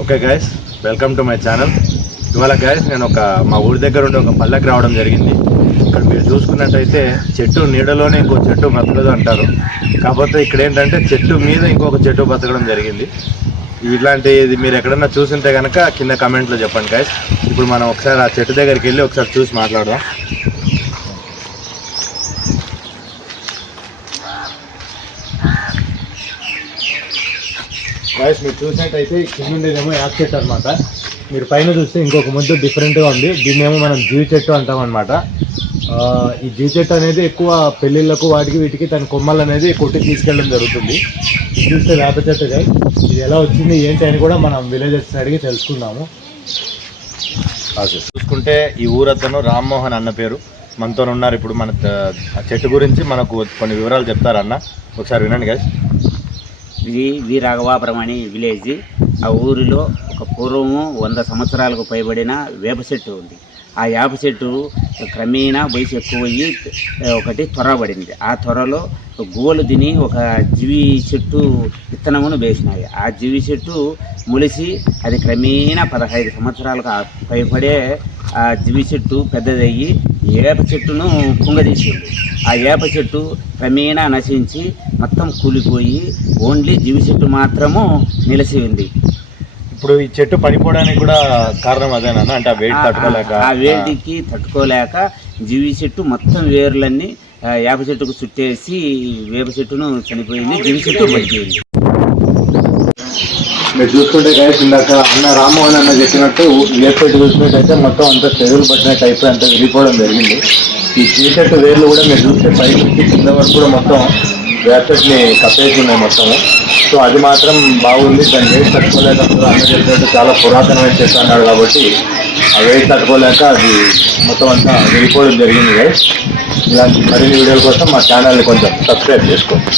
Okay guys welcome to my channel ఇవాళ guys నేను ఒక మా ఊరి దగ్గర ఉండే ఒక పల్లెకి రావడం జరిగింది. ఇక్కడ మీరు చూసుకున్నట్టయితే చెట్టు నీడలోనే ఇంకో చెట్టు బతకదు అంటారు. కాకపోతే ఇక్కడ ఏంటంటే చెట్టు మీద ఇంకొక చెట్టు బతకడం జరిగింది. ఇట్లాంటి ఇది మీరు ఎక్కడన్నా చూసింటే కనుక కింద కమెంట్లో చెప్పండి గైస్ ఇప్పుడు మనం ఒకసారి ఆ చెట్టు దగ్గరికి వెళ్ళి ఒకసారి చూసి మాట్లాడదాం. గాయస్ మీరు చూసినట్టయితే కింద ఉండేదేమో యాప్ చెట్టు అనమాట మీరు పైన చూస్తే ఇంకొక ముద్ద డిఫరెంట్గా ఉంది. దీన్ని ఏమో మనం జీవి చెట్టు అంటాం అనమాట ఈ జీవి చెట్టు అనేది ఎక్కువ పెళ్ళిళ్ళకు వాటికి వీటికి తన కొమ్మలు అనేది కొట్టి తీసుకెళ్ళడం జరుగుతుంది. చూస్తే వేప చెట్టు guys. ఇది ఎలా వచ్చింది ఏంటి అని కూడా మనం విలేజెస్ అడిగి తెలుసుకుందాము. చూసుకుంటే ఈ ఊరతను రామ్మోహన్ అన్న పేరు. మనతో ఉన్నారు ఇప్పుడు మన చెట్టు గురించి మనకు కొన్ని వివరాలు చెప్తారన్న. ఒకసారి వినండి గాయస్ ఇది వి రాఘవాపురం అని విలేజ్. ఆ ఊరిలో ఒక పూర్వము వంద సంవత్సరాలకు పైబడిన వేప చెట్టు ఉంది. ఆ వేప చెట్టు క్రమేణా వయసు ఎక్కువయ్యి ఒకటి త్వర పడింది ఆ త్వరలో గోలు తిని ఒక జీవి చెట్టు విత్తనమును వేసినాయి. ఆ జీవి చెట్టు ములిసి అది క్రమేణా పదహైదు సంవత్సరాలకు పైపడే ఆ జీవి చెట్టు పెద్దదయ్యి వేప చెట్టును కుంగదీసింది. ఆ వేప చెట్టు క్రమేణా నశించి మొత్తం కూలిపోయి ఓన్లీ జీవి చెట్టు మాత్రము నిలిచి ఉంది. ఇప్పుడు ఈ చెట్టు పడిపోవడానికి కూడా కారణం అదేనా? అంటే ఆ తట్టుకోలేక? ఆ వేడికి తట్టుకోలేక జీవి చెట్టు మొత్తం వేర్లన్నీ ఆ, వేప చెట్టుకు చుట్టేసి వేప చెట్టును చనిపోయింది జీవి చెట్టు పడిపోయింది. మీరు చూసుకుంటే గైస్ ఇందాక అన్న రామ్మోహన్ అన్న చెప్పినట్టు వేప చెట్టు చూసినట్టయితే మొత్తం అంతా తెగులు పట్టినట్టు అయిపోయి అంతా విరిగిపోవడం జరిగింది. ఈ జీ చెట్టు వేర్లు కూడా మీరు చూస్తే పై నుంచి కింద వరకు కూడా మొత్తం వేప చెట్టుని ఉన్నాయి మొత్తం సో అది మాత్రం బాగుంది. దాని వెయిట్ తట్టుకోలేక అందరూ చెప్పినట్టు చాలా పురాతనమైన చెట్టు అన్నాడు కాబట్టి ఆ వెయిట్ తట్టుకోలేక అది మొత్తం అంతా విరిగిపోవడం జరిగింది ఇలాంటి మరిన్ని వీడియోల కోసం మా ఛానల్ని కొంచెం సబ్స్క్రైబ్ చేసుకోండి.